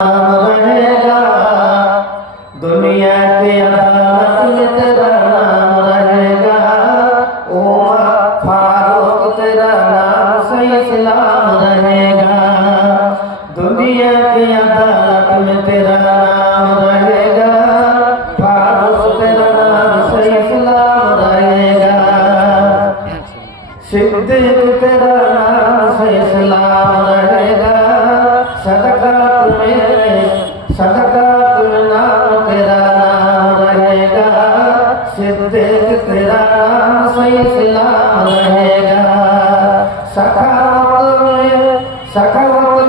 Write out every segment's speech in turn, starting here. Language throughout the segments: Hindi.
रहेगा दुनिया की अदालत में तेरा नाम रहेगा। उमर फारूक तेरा नाम से इस्लाम रहेगा। दुनिया की अदालत में तेरा नाम रहेगा। फारूक तेरा नाम से इस्लाम रहेगा। सिद्दीक तेरा नाम से इस्लाम रहेगा। सदका नाम तेरा नाम रहेगा। सिद्दीक तेरा नाम से इस्लाम रहेगा। सखावत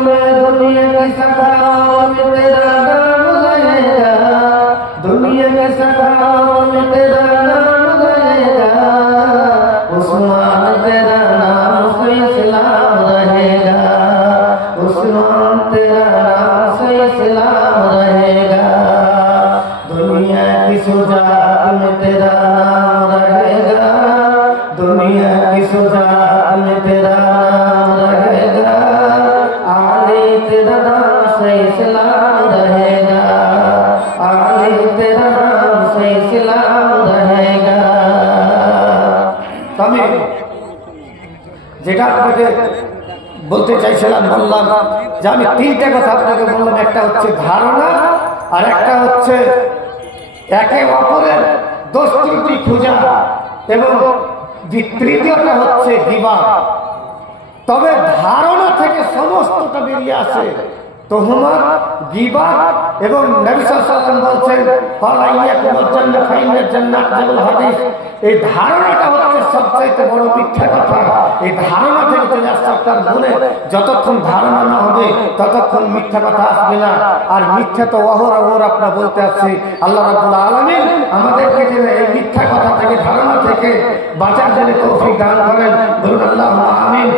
में दुनिया की सखावत में तेरा नाम रहेगा। दुनिया की सखावत में तेरा नाम रहेगा। उस्मान तेरा नाम से इस्लाम रहेगा। उस्मान तेरा नाम से इस्लाम रहेगा। दुनिया की शुजाअत में तेरा नाम रहेगा। दुनिया की शुजाअत में तेरा नाम रहेगा। आली तेरा नाम से इस्लाम रहेगा। आली तेरा नाम से इस्लाम रहेगा। আমি যেটা আপনাকে বলতে চাইছিলাম বললাম যে আমি তিনটা কথা আপনাকে বললাম। একটা হচ্ছে ধারণা, আর একটা হচ্ছে একে অপরের দোষ ত্রুটি খোঁজা, এবং তৃতীয়টা হচ্ছে বিবাদ। তবে ধারণা থেকে সমস্তটা বেরিয়ে আসে তোহমত, গীবত, এবং নবী সাল্লাল্লাহু আলাইহি ওয়াসাল্লাম বলছেন ফালাইয়াকুমুল জান্নাহ ফাইনাল জান্নাহ জাবুল হাদিস। এই ধারণাটা হচ্ছে সবচেয়ে বড় মিথ্যা কথা। এই ধারণা থেকে চলে আসছে আপনার মনে। যতক্ষণ ধারণা না হবে ততক্ষণ মিথ্যা কথা আসবে না। আর মিথ্যা তো অহরহ আপনার বলতে আসছে। আল্লাহ রাব্বুল আলামিন আমাদেরকে যেন এই মিথ্যা কথা থেকে, ধারণা থেকে বাঁচার জন্য তৌফিক দান করেন। বলুন আল্লাহুম্মা আমিন।